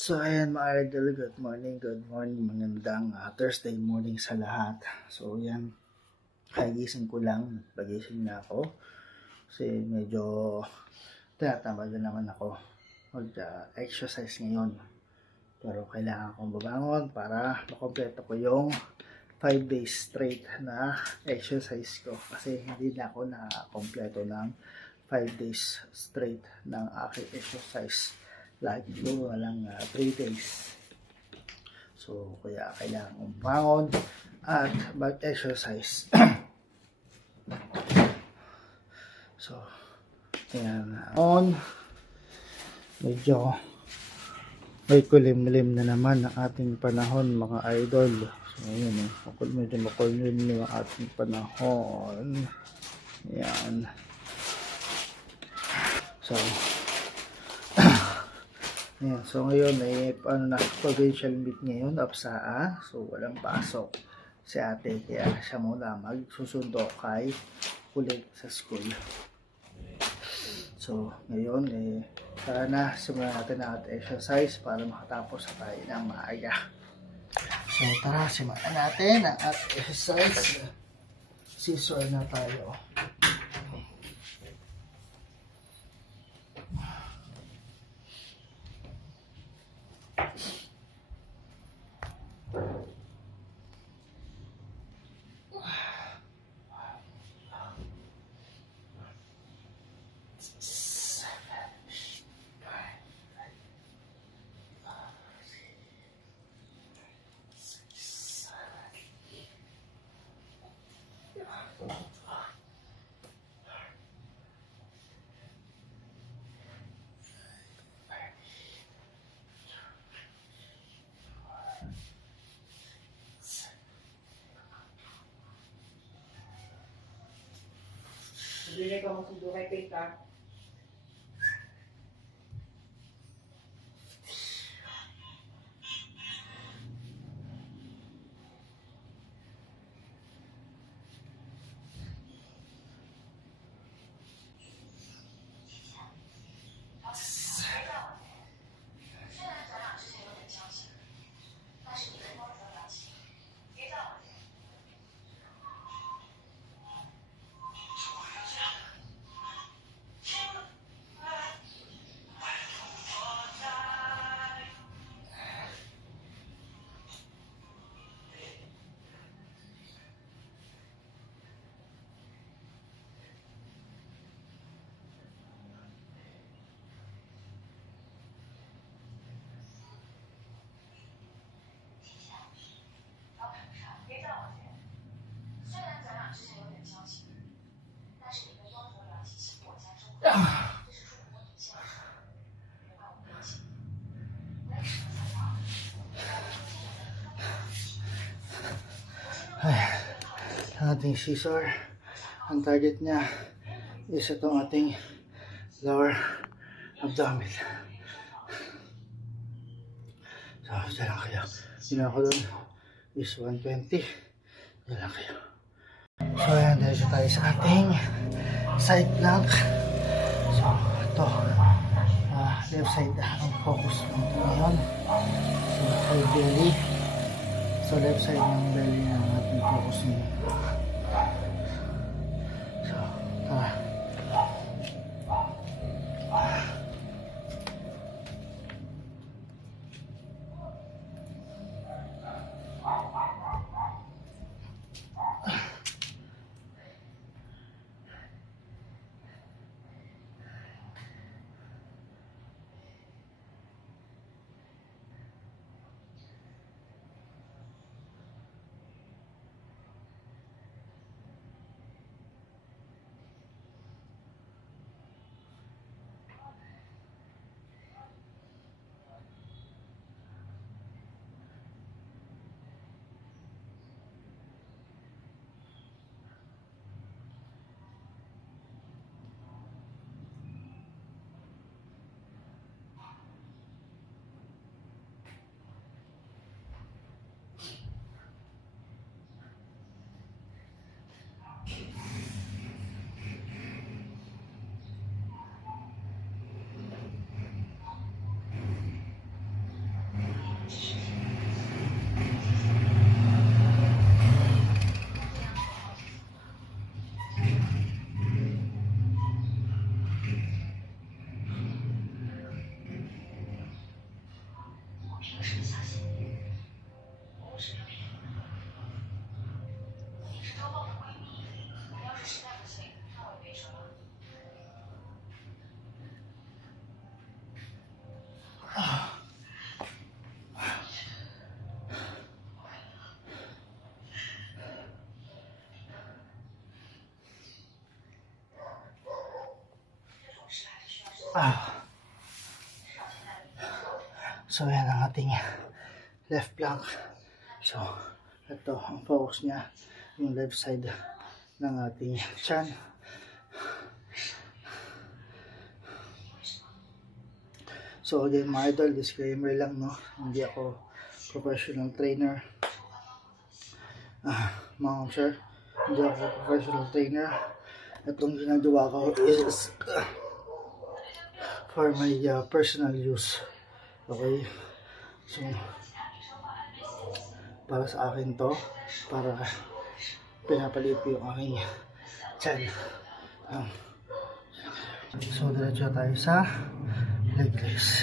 So ayan mga idol, good morning, magandang Thursday morning sa lahat. So yan, kagising ko lang, pagising na ako kasi medyo tinatamad na naman ako mag-exercise ngayon. Pero kailangan kong babangon para makompleto ko yung 5 days straight na exercise ko kasi hindi na ako nakakompleto ng 5 days straight ng aking exercise. Lagi ko walang 3 days. So, kaya kailangan kong bangon at mag-exercise. So, yan. Medyo may kulimlim na naman ang ating panahon, mga idol. So, yun medyo makulimlim na ang ating panahon. Yan. So, ayan, so ngayon ay provincial meet ngayon, APSAA. So walang pasok si ate, kaya siya muna magsusundo kay kulit sa school. So ngayon tara na, simulan natin ang exercise para makatapos na tayo ng maaga. So tara, simulan natin ang exercise. Scissor na tayo. Bili ka mo sundo kay Pita. Ang ating scissor, ang target niya is itong ating lower abdomen. So, dyan lang kayo. Yun ako dun is 120. Dyan lang kayo. So, ayan, dahil tayo sa ating side plank. So, ito, left side ang focus natin ngayon. So, side belly. So, left side ng belly ang ating focus ngayon. So, tara. So yan ang ating left plank. So ito ang focus niya, yung left side ng ating chan. So again mga idol, disclaimer lang, no, hindi ako professional trainer. Mga sir, hindi ako professional trainer. Itong ginagawa ko is for my personal use. Okay, so para sa akin to, para pinapalit yung aking chan. So diretso tayo sa leg raise.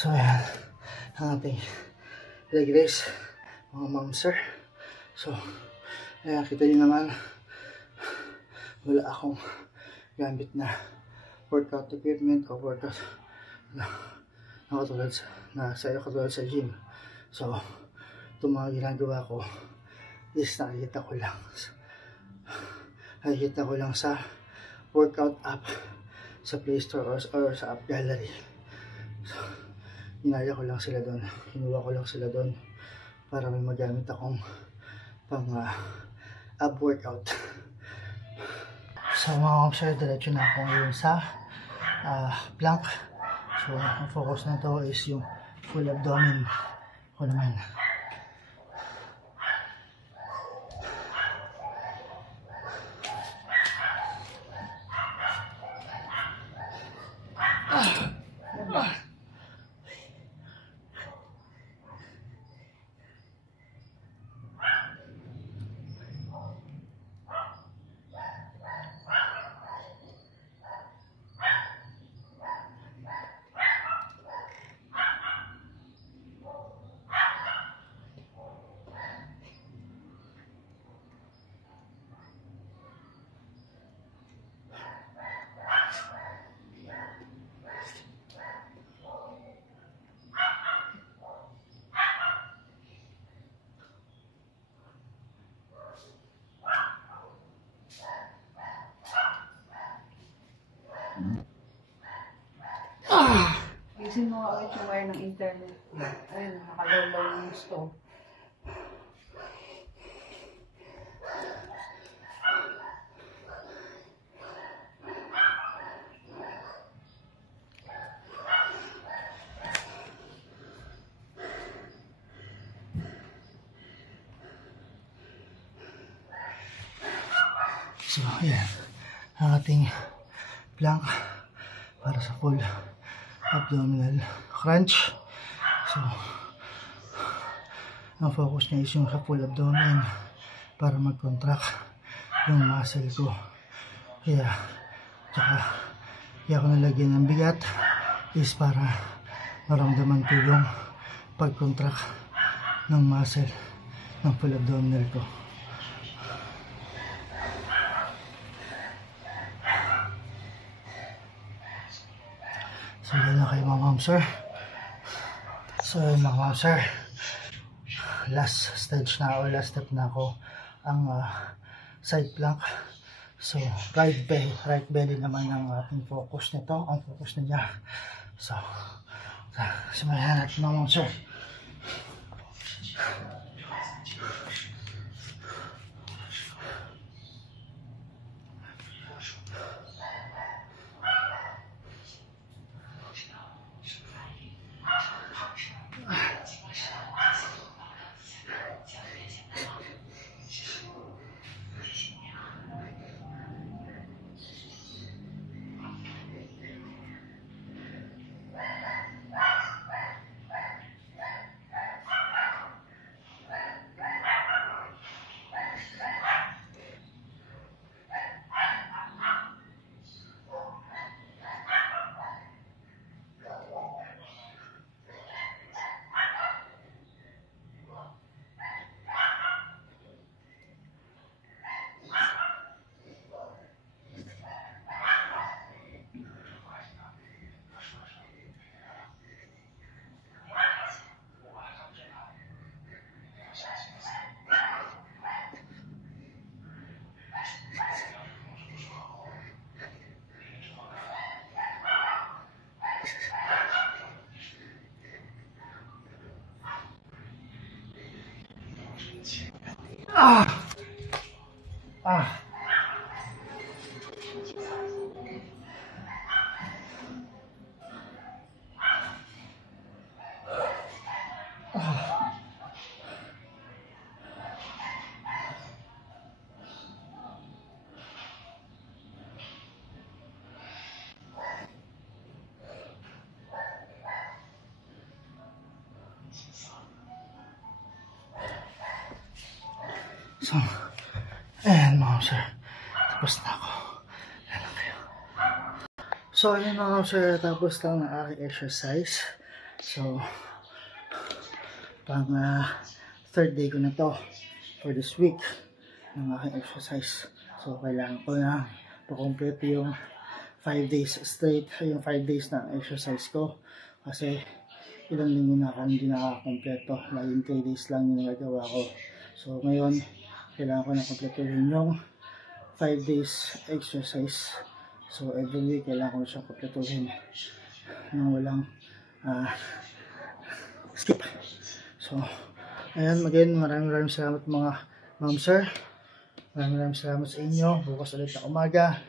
So ayan, ang ating leg raise, mga ma'am sir. So, ayan, kita nyo naman, wala akong gamit na workout equipment o workout na katulad sa gym. So, itong mga ginagawa ko is nakikita ko lang sa workout app sa Play Store or sa App Gallery. So, inaya ko lang sila doon, kinuha ko lang sila doon para may magamit akong pang ab workout. So mga observe, diretso na ako ngayon sa plank. So ang focus na to is yung full abdomen ko naman. Isin mo nga ulit yung wire ng internet. Ayun, nakalolaw yung stove. So, ayan. Ang ating plank para sa full abdominal crunch. So, ang focus niya is yung sa full abdomen para mag-contract yung muscle ko. Kaya ko nalagyan ng bigat is para maramdaman ko yung pag-contract ng muscle ng full abdominal ko. So, yan na kayo mga ma'am sir. So, yun mga ma'am sir. Last stage na o last step na ako ang side plank. So, right belly naman ang ating focus nito. Ang focus na niya. So, simulan natin mga ma'am sir. So, ayan mga sir. Tapos na ako. Ayan lang kayo. So, ayan mga sir. Tapos lang ang aking exercise. So, pang third day ko na to for this week ng aking exercise. So, kailangan ko na pakomplete yung 5 days straight. Yung 5 days na exercise ko. Kasi, ilang linggo na ako hindi nakakompleto. Laging 3 days lang yung nagagawa ko. So, ngayon, kailangan ko na kompletuhin yung 5 days exercise. So, every week, kailangan ko na siyang kompletuhin nang walang skip. So, ayan, again, maraming salamat mga ma'am sir. Maraming salamat sa inyo. Bukas ulit na umaga.